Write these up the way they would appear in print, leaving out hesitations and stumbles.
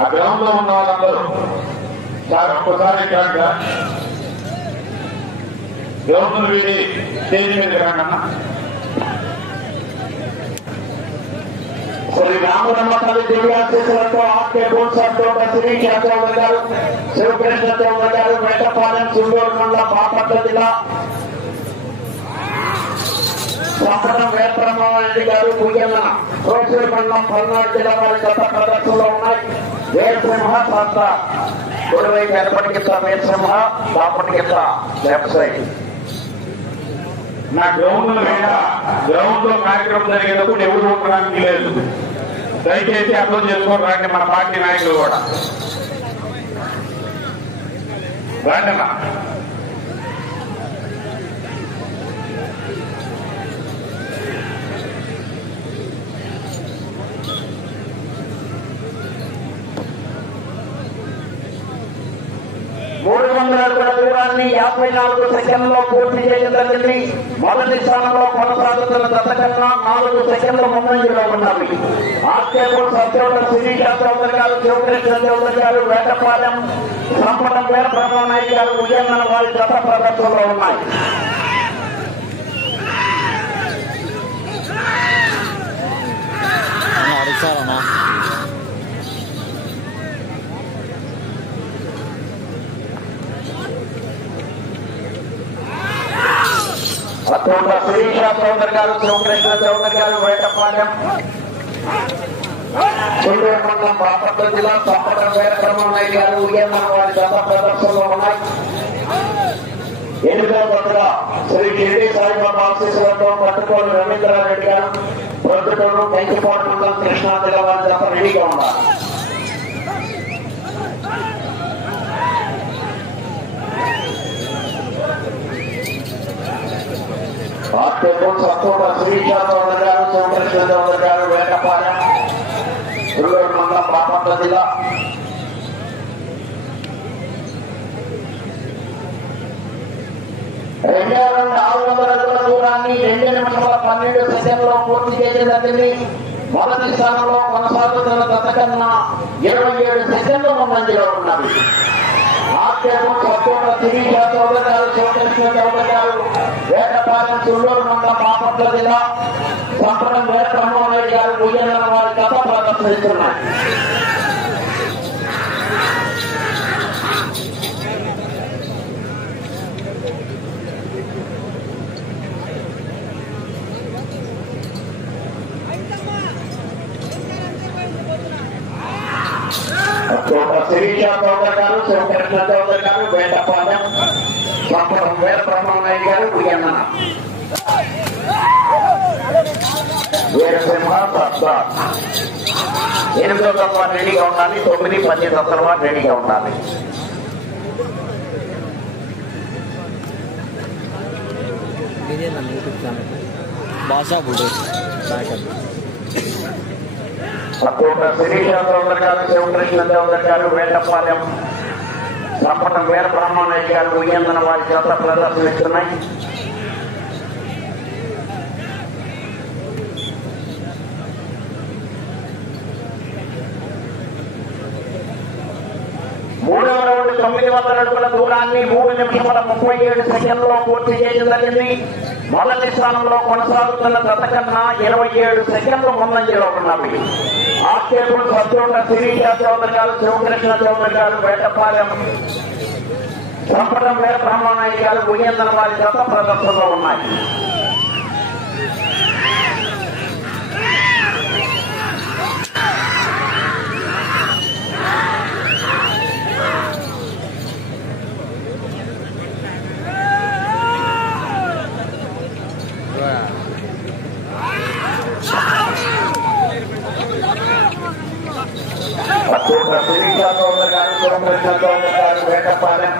ఆ గ్రౌండ్ లో ఉన్న వాళ్ళందరూ సార్ ఒక్కసారి ఇక్కడ గ్రౌండ్ వీడి స్టేజ్ మీద రానన్నా. శ్రీ రామరమ్మపల్లి దివ్యాశీసులతో ఆర్కే బోన్సర్తో శ్రీకృష్ణ చౌదరి గారు, శివకృష్ణ చౌదరి గారు, వేటపాలెం, చుండూరు మండలం, బాపట్ల జిల్లా, సంపడం వేపరమారెడ్డి గారు, భుజన్న, రోసూరు మండలం, పల్నాడు జిల్లా వారి గత ప్రదర్శనలో ఉన్నాయి. వేరసింహ సంస్థ గుడివైపు ఎడపటికిత వేరసింహ, బాపటికిత లెఫ్ట్ సైడ్. నా గ్రౌండ్ లో కార్యక్రమం జరిగేటప్పుడు ఎవరు ఉండడానికి లేదు. దయచేసి అర్థం చేసుకొని రండి. మన పార్టీ నాయకులు కూడా రండి అన్న. దూరాన్ని 54 సెకండ్లో పూర్తి చేయడం జరిగింది. మొదటి స్థానంలో కొనసాగుతున్న జత కన్నా 4 సెకండ్ల ముందంజలో ఉన్నవి. ఆర్కేపూర్ సత్యోట శ్రీకృష్ణ చౌదరి గారు, శివకృష్ణ చౌదరి గారు, వేటపాలెం, సంపటం వేర బ్రహ్మనాయుడు గారు, ఉయ్యన్న వారి జత ప్రదర్శనలో ఉన్నాయి. అతోట శిరీష చౌదరి గారు, శివకృష్ణ చౌదరి గారు, వేటపాలెం, చుండూరు మండలం, బాపట్ల జిల్లా, సంపటం వేర బ్రహ్మనాయుడు గారు, ఉయ్యన్న వారి జత ప్రదర్శనలో ఉన్నాయి. 8వ జతగా శ్రీ షిరిడి సాయిబాబా ఆశీస్సులతో పట్టుకోలు రవీంద్రారెడ్డి గారు, ప్రొద్దుటూరు, పెంచిపాడు మండలం, కృష్ణా జిల్లా వారి జత రెడీగా ఉన్నారు. ఆర్కేపూర్ సత్తోట శ్రీకృష్ణ చౌదరి గారు, శివకృష్ణ చౌదరి గారు, వేటపాలెం, చుండూరు మండలం, బాపట్ల జిల్లా, 2600 అడుగుల దూరాన్ని 2 నిమిషాల 12 సెకండ్లో పూర్తి చేయడం జరిగింది. మొదటి స్థానంలో కొనసాగుతున్న జత కన్నా 27 సెకండ్ల ముందంజలో ఉన్నది. ఆర్కేపూర్ సత్తోట శ్రీకృష్ణ చౌదరి గారు, శివకృష్ణ చౌదరి గారు, వేటపాలెం, చుండూరు మండలం, బాపట్ల జిల్లా, సంపడం వేర బ్రహ్మనాయుడు గారు, ఉయ్యన్న వారి జత ప్రదర్శిస్తున్నాయి. శిరీష చౌదరి గారు, శివకృష్ణ చౌదరి గారు, వేటపాలెం, సంపడం వేర బ్రహ్మనాయుడు గారు, ఉయ్యన్న, వీరసింహ సర్దార్. 8వ జత రెడీగా ఉండాలి. 9, 10 జతల వారు రెడీగా ఉండాలి. అతోట శిరీష చౌదరి గారు, శివకృష్ణ చౌదరి గారు, వేటపాలెం, సంపటం వేర బ్రహ్మనాయుడు గారు, ఉయ్యన్న వారి జత ప్రదర్శనిస్తున్నాయి. మూడవ రౌండ్ 900 అడుగుల దూరాన్ని 3 నిమిషాల 37 సెకండ్లో పూర్తి చేయడం జరిగింది. మొదటి స్థానంలో కొనసాగుతున్న జత కన్నా 27 సెకండ్ల ముందంజలో ఉన్నవి. ఆర్కేపూర్ సత్తోట శిరీష చౌదరి గారు, శివకృష్ణ చౌదరి గారు, వేటపాలెం, సంపటం వేర బ్రహ్మనాయుడు గారు, ఉయ్యన్న వారి జత ప్రదర్శనలో ఉన్నాయి. శిరీష చౌదరి గారు, శివకృష్ణ చౌదరి గారు, వేటపాలెం,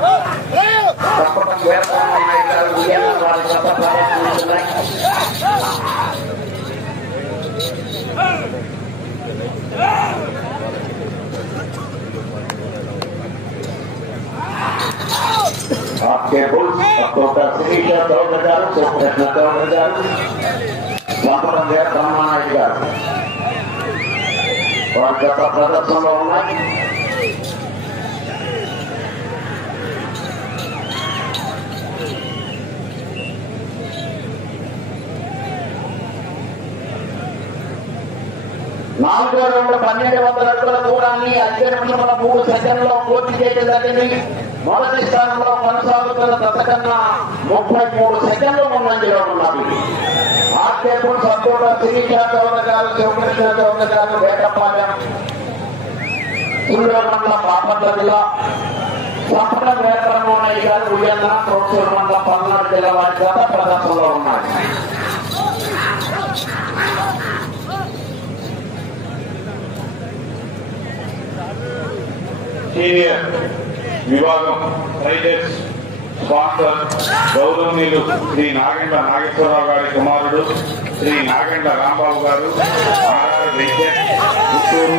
సంపటం వేర బ్రహ్మనాయుడు గారు, ఉయ్యన్న వారి జత ప్రదర్శిస్తున్నాయి. ఆర్కేపూర్ సత్తోట శ్రీకృష్ణ చౌదరి గారు, శివకృష్ణ చౌదరి గారు, సంపడం వేర బ్రహ్మనాయుడు గారు. వారి గత ప్రదర్శనలో ఉన్నాయి. నాలుగో రౌండ్ 1200 అడుగుల దూరాన్ని 5 నిమిషముల 3 సెకండ్లో పూర్తి చేయడం జరిగింది. మొదటి స్థానంలో కొనసాగుతున్న దశకన్నా 33 సెకండ్లు ముందంజలో ఉన్నది. ఆర్కేపుల్ సత్తూట శిరీష చౌదరి గారు, శివకృష్ణ చౌదరి గారు, వేటపాలెం సూళ్ళూరు మండలం బాపట్ల జిల్లా, సంపద వేటరమోనయ్య గారు ఉయ్యన్న కోసూరు మండలం పల్నాడు జిల్లా వారి గత ప్రదర్శనలో ఉన్నాయి. సీనియర్ విభాగం రైడర్స్ స్పాన్సర్ గౌరవనీయులు శ్రీ నాగండ్ల నాగేశ్వరరావు గారి కుమారుడు శ్రీ నాగండ్ల రాంబాబు గారు, పుత్తూరు,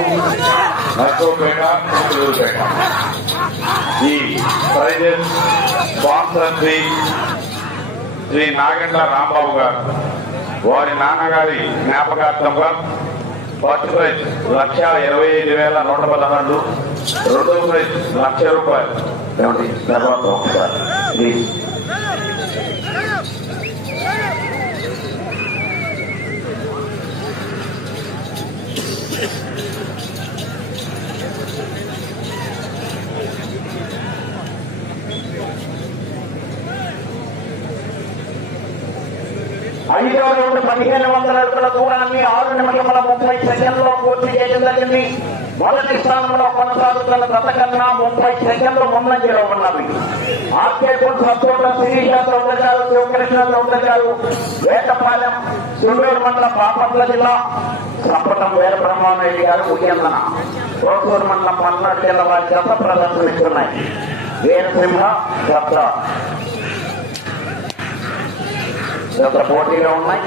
నర్సోపేట, చిత్తూరుపేట. ఈ రైడర్స్ స్పాన్సర్ శ్రీ నాగండ్ల రాంబాబు గారు, వారి నాన్నగారి జ్ఞాపకార్థంగా ఫస్ట్ ప్రైజ్ 1,25,112, రెండో ప్రైజ్ ₹1,00,000. తర్వాత ఒకసారి ప్లీజ్. ఐదో రౌండ్ 1500 అడుగుల దూరాన్ని 6 నిమిషముల 30 సెకండ్లో పూర్తి చేయడం జరిగింది. మొదటి స్థానంలో కొనసాగుతున్న గత కన్నా 30 సెకండ్లు ముందంజలో ఉన్నవి. ఆర్కేపుల్ సత్తూట శిరీష చౌదరి గారు, శివకృష్ణ చౌదరి గారు, వేటపాలెం సూళ్ళూరు మండలం బాపట్ల జిల్లా, సంపటం వీరబ్రహ్మారెడ్డి గారు ఉయ్యందన కోసూరు మండలం పల్నాడు జిల్లా వారి గత ప్రదర్శనిస్తున్నాయి. వీరసింహ గత పోటీలో ఉన్నాయి.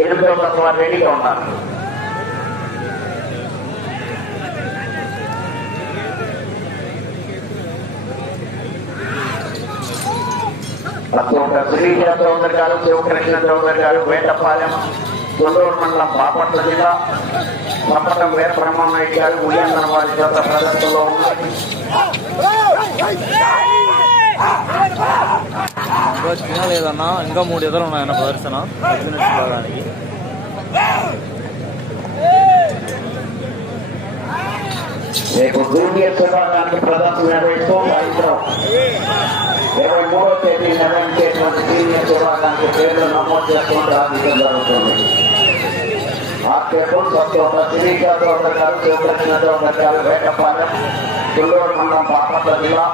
8వ గత వారు రెడీగా ఉన్నారు. శిరీష చౌదరి గారు, శివకృష్ణ చౌదరి గారు, వేటపాలెం సూళ్ళూరు మండలం బాపట్ల జిల్లా, సంపటం వీరబ్రహ్మారెడ్డి గారు ఉయ్యందన వారి గత ప్రదర్శనలో ఉన్నాయి. తినలేదన్నా, ఇంకా 3 ఎదురు ఉన్నాయన్న ప్రదర్శన విభాగానికి. రేపు జూనియర్ విభాగానికి ప్రదర్శన నిర్వహిస్తూ సాయంత్రం 23వ తేదీ నిర్వహించేటువంటి సీనియర్ విభాగానికి పేర్లు నమోదు చేసుకుంటూ రాజకీయం జరుగుతుంది. ఆర్కేపుల్ సత్తూట శిరీష చౌదరి గారు, శివకృష్ణ చౌదరి గారు, వేటపాలెం సూళ్ళూరు మండలం బాపట్ల జిల్లా,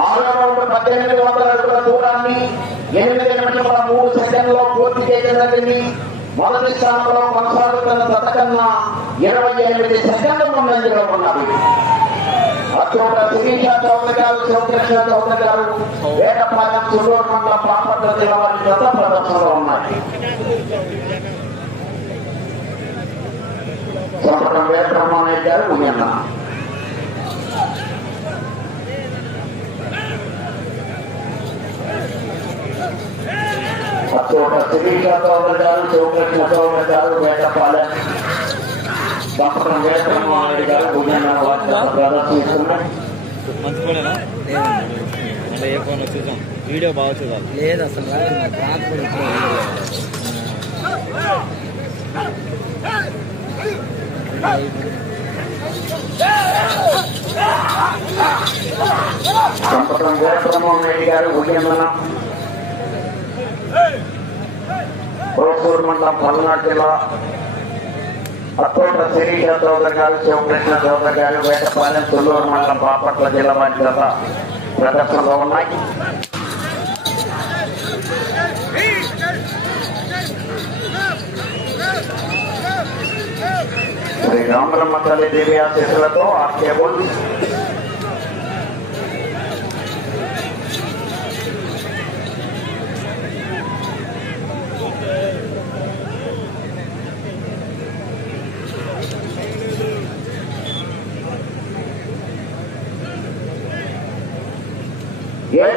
ఆరో రౌండ్ 1800 అడుగుల దూరాన్ని 8 నిమిషముల 3 సెకండ్లో పూర్తి చేయడం జరిగింది. మొదటి స్థానంలో కొనసాగుతున్న గత కన్నా 28 సెకండ్లు ముందంజలో ఉన్నవి. అచ్చోట శిరీష చౌదరి గారు, శివకృష్ణ చౌదరి గారు, వేటపాలెం సూళ్ళూరు మండలం బాపట్ల జిల్లా వారి గత ప్రదర్శనలో ఉన్నాయి. సంపటం వీరబ్రహ్మారెడ్డి గారు ఉయ్యన్న. అచ్చోట శిరీష చౌదరి గారు, శివకృష్ణ చౌదరి గారు, వేటపాలెం సంపటం వీరబ్రహ్మారెడ్డి గారు ఉయ్యన్న వారి గత ప్రదర్శిస్తున్నారు. మంచి ఫోనేనా? అంటే ఏ ఫోన్ చూద్దాం, వీడియో బాగా చూడాలి. లేదు అసలు సంపటం వీరబ్రహ్మారెడ్డి గారు ఉయ్యన్న, కోసూరు మండలం పల్నాడు జిల్లా, అచ్చోట శిరీష చౌదరి గారు, శివకృష్ణ చౌదరి గారు, వేటపాలెం సూళ్ళూరు మండలం బాపట్ల జిల్లా వారి గత ప్రదర్శనలో ఉన్నాయి. శ్రీ రామబ్రహ్మ తల్లి దేవి ఆశీస్సులతో ఆర్కేపుల్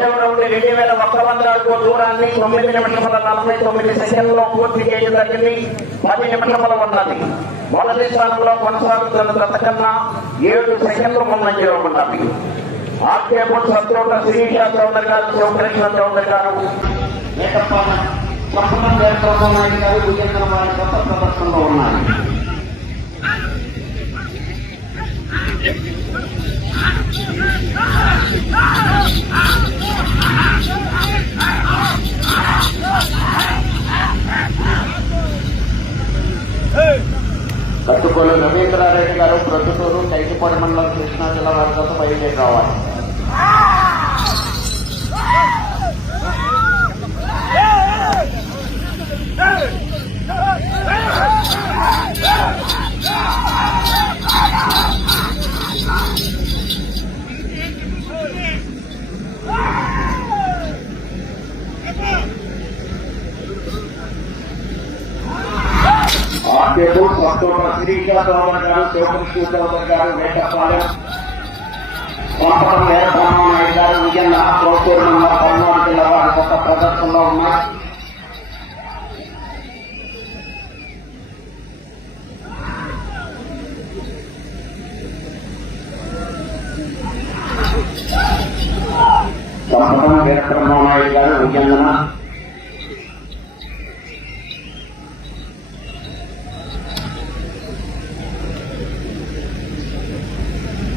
ఐదవ రౌండ్ 2100 అడుగుల దూరాన్ని 9 నిమిషముల 49 సెకండ్లలో పూర్తి చేయడం జరిగింది. 10 నిమిషముల ఉన్నది. మొదటి స్థానంలో కొనసాగుతున్న గత కన్నా 7 సెకండ్లు ముందంజలో ఉన్నది. ఆర్కేపుల్ సత్తోట శిరీష చౌదరి గారు, శివకృష్ణ చౌదరి గారు, భుజేంద్ర వారి కొత్త ప్రదర్శనలో ఉన్నాయి. కట్టుకోలు రవీంద్రారెడ్డి గారు, ప్రొద్దుటూరు, కైకిపాడు మండలం, కృష్ణా జిల్లా వారి కొత్త బయలుదేరి రావాలి. ఆర్కేపుల్ సత్తోట శిరీష చౌదరి గారు, శివకృష్ణ చౌదరి గారు, వేటపాలెం, పంపడం వీరభద్రనాయుడు గారు, విజయన, ప్రోత్తూరు మండలం, పల్నాడు జిల్లా వారి కొత్త ప్రదర్శనలో ఉన్నాయి. పంపడం వీరభద్రనాయుడు గారు, విజయన,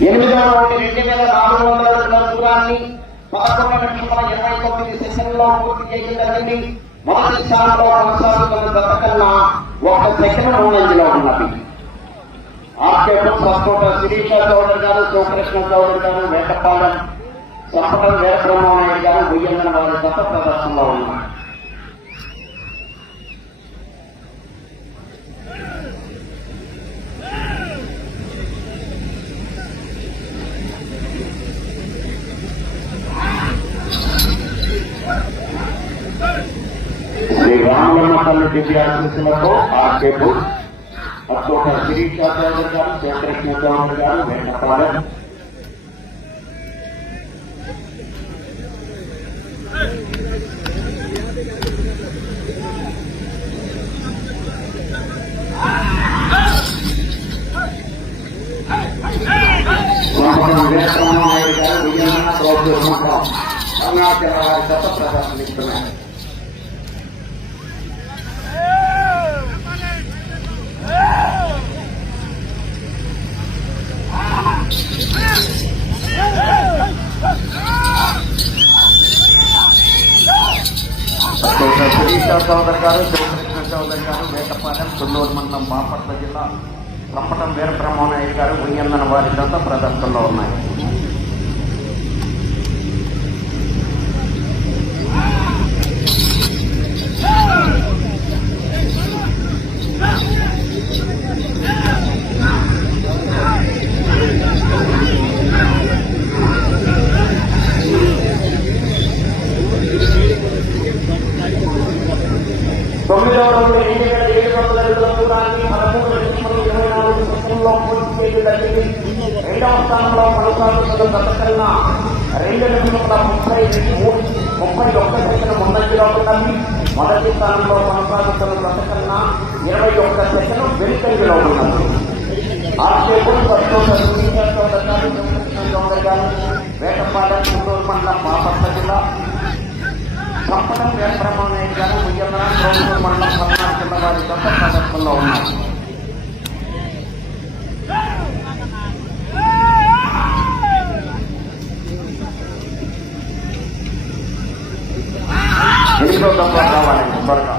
ఎనిమిదవ రౌండ్ 2400 అడుగుల దూరాన్ని 11 నిమిషముల 29 సెకండ్లలో పూర్తి చేయడం జరిగింది. మొదటి స్థానంలో కొనసాగుతున్న గత కన్నా 1 సెకండ్ ముందంజలో ఉన్నది. ఆర్కేపుల్ సత్తోట శిరీష చౌదరి గారు, శివకృష్ణ చౌదరి గారు, వేటపాలెం, సంపటం వీరబ్రహ్మనాయుడు గారు, భుజేంద్ర వారి గత ప్రదర్శనలో ఉన్నారు. శ్రీ రామలమ్మ తల్లి దివ్యాశీస్సులతో ఆర్కేపుల్ సత్తోట శిరీష చౌదరి గారు, శివకృష్ణ చౌదరి గారు, వేటపాలెం, వీరబ్రహ్మనాయుడు గారు, విజయన, ప్రోత్తూరు మండలం, పల్నాడు జిల్లా వారి కొత్త ప్రదర్శనిస్తున్నారు. శిరీష చౌదరి గారు, శివకృష్ణ చౌదరి గారు, వేటపాలెం, తుళ్ళూరు మండలం, బాపట్ల జిల్లా, రంపటం వీరబ్రహ్మనాయుడు గారు, ఉయ్యందన వారి గత ప్రదర్శనలో ఉన్నాయి. తొమ్మిదవ రౌండ్ 2700 అడుగుల దూరాన్ని 13 నిమిషముల 24 సెకండ్లలో పూర్తి చేయడం జరిగింది. రెండవ స్థానంలో కొనసాగుతున్న గత కన్నా 2 నిమిషముల 31 సెకండ్ ముందంజలో ఉన్నది. మొదటి స్థానంలో కొనసాగుతున్న గత కన్నా 21 సెకండ్ వెనుకంజలో ఉన్నది. ఆర్కేపుల్ సత్తోట శిరీష చౌదరి గారు, శివకృష్ణ చౌదరి గారు, వేటపాలెం, తుళ్ళూరు మండలం, బాపట్ల జిల్లా, సంపటం వీరబ్రహ్మనాయుడు గారు, విజయన, ప్రోత్తూరు మండలం, పల్నాడు జిల్లా వారి గత ప్రదర్శనలో ఉన్నారు. ఎనిమిదో దఫా కావాలండి త్వరగా.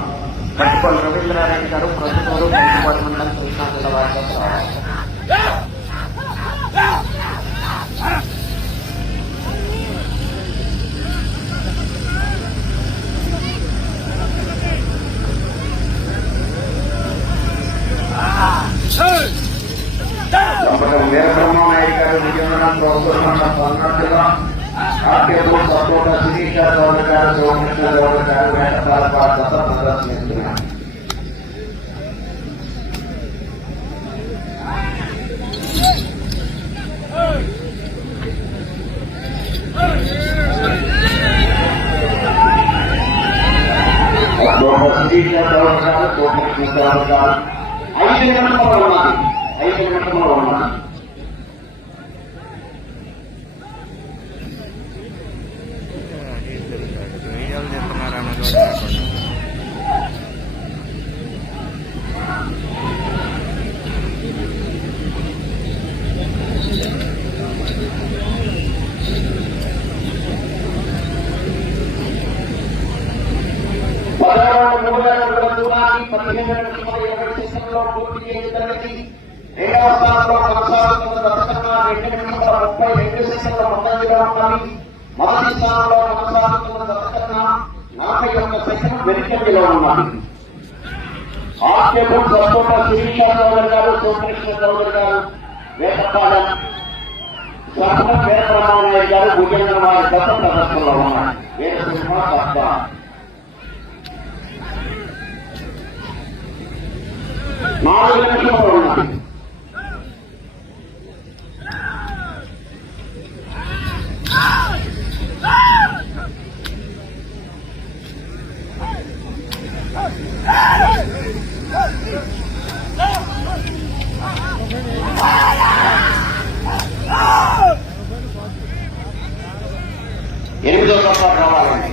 కట్టుకోలు రవీంద్రారెడ్డి గారు, ప్రొద్దుటూరు, కైకిపాడు మండలం, కృష్ణా జిల్లా వారి గత రావాలి. వీరబ్రహ్మనాయుడు గారు, విజయన, ప్రోత్తూరు మండలం, పల్నాడు జిల్లా, ఆర్కేపుల్ సత్తోట శిరీష చౌదరి గారు, శివకృష్ణ చౌదరి గారు, వేటపాలెం వారి గత ప్రదర్శనిస్తున్నారు. శిరీష చౌదరి గారు, సోమకృష్ణ చౌదరి గారు 5 నిమిషంలో ఉన్నది. 5 నిమిషంలో ఉన్నది. వీడియోలు చెప్తున్నారన్న కూడా దూరాన్ని 15 నిమిషంలో పూర్తి చేయడానికి 2వ స్థానంలో కొనసాగుతున్న దశకన్నా 2 నిమిషాల 32 సెకండ్ల ముందంజలో ఉన్నది. మొదటి స్థానంలో కొనసాగుతున్న దశకన్నా 41 సెకండ్ వెనుకంజలో ఉన్నది. ఆర్కేపుల్ సపోట శిరీష చౌదరి గారు, సోమకృష్ణ చౌదరి గారు, వేటపాలెం సర్పం వీరబ్రహ్మనాయుడు గారు, భుజంగం వారి గత ప్రదర్శనలో ఉన్నారు. వీరసింహ సత్త 4 నిమిషంలో ఉన్నది. ఎనిమిదో దశ రావాలండి.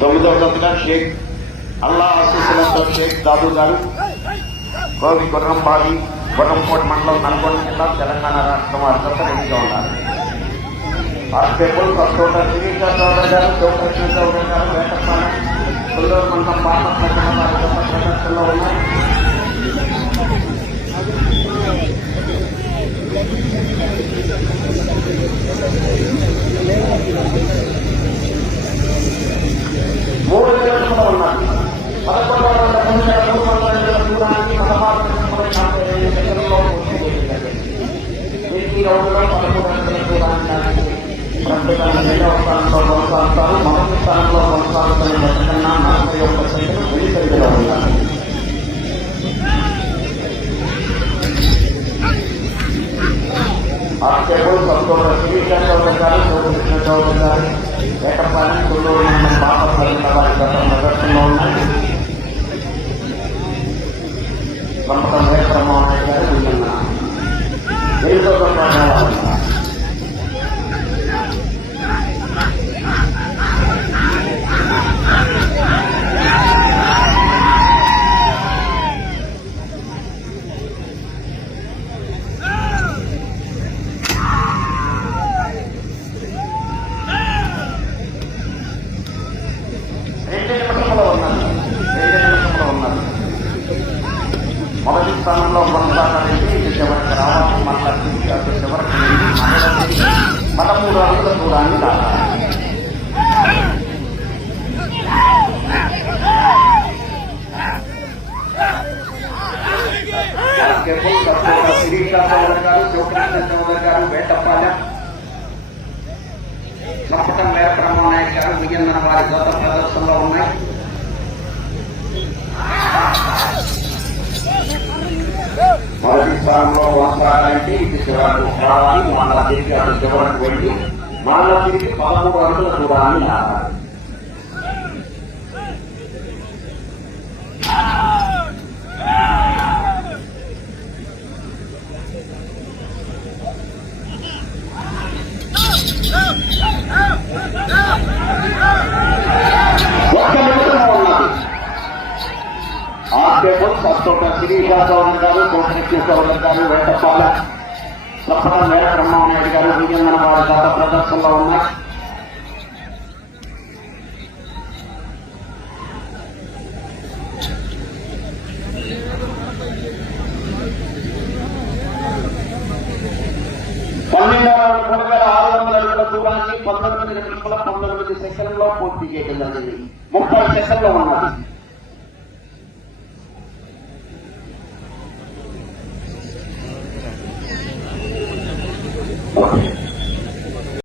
9వ దశగా షేక్ అల్లా ఆశీస్సులతో షేక్ దాదు గారు, కోవి గుర్రంబాడి, గుర్రంకోట మండలం, నల్గొండ జిల్లా, తెలంగాణ రాష్ట్రం వారి దశ రెడీగా ఉన్నారు. ఆర్కేపుల్ సపోట శిరీష చౌదరి గారు, సోమకృష్ణ చౌదరి గారు, వేటపాలెం కొల్లూరు మండలం, బాపట్ల జిల్లా వారి దశ ప్రదర్శనలో ఉన్నాయి. మూడు నిమిషంలో ఉన్నది. 11వ దూరాన్ని 16 సెకండ్లో పూర్తి చేసింది. ఈ రౌండ్లో 13 దూరాన్ని ప్రస్తుతానికి 2వ స్థానంలో కొనసాగుతారు. మొదటి స్థానంలో కొనసాగుతున్న దశకన్నా 41 సెకండ్ వెనుకంజలో ఉన్నారు. ఆర్కేపుల్ సపోట శిరీష చౌదరి గారు, సోమకృష్ణ చౌదరి గారు, వేటపాలెం కొల్లూరు మండలం, బాపట్ల జిల్లా వారి గత ప్రదర్శనలో ఉన్నాయి. సంపతం వీరబ్రహ్మనాయుడు గారు, భుజంగం 8వ దశ రావాలి. మొదటి స్థానంలో కొనసాగాలంటే ఇది చివరికి రావాలి. మళ్ళా చివరికి 13 అడుగుల దూరాన్ని దాటాలి. శిరీష చౌదరి గారు, సోమకృష్ణ చౌదరి గారు, వేటపాలెం సంపటం వీరబ్రహ్మనాయుడు గారు, భుజంగం వారి గత ప్రదర్శనలో ఉన్నాయి. మొదటి స్థానంలో కొనసాగాలంటే ఇది చివరకు రావాలి. మళ్ళా తిరిగి అటు చివరకు వెళ్ళి మళ్ళా తిరిగి 13 అడుగుల దూరాన్ని దాటాలి. ఆర్కేపుల్ సపోట శిరీష చౌదరి గారు, సోమకృష్ణ చౌదరి గారు, వేటపాలెం సంపతం వీరబ్రహ్మనాయుడు గారు, భుజంగం వారి గత ప్రదర్శనలో ఉన్నాయి. దూరాన్ని 19 నిమిషాల 19 సెకండ్లో పూర్తి చేయడం జరిగింది. 30 సెకండ్లో ఉన్నది.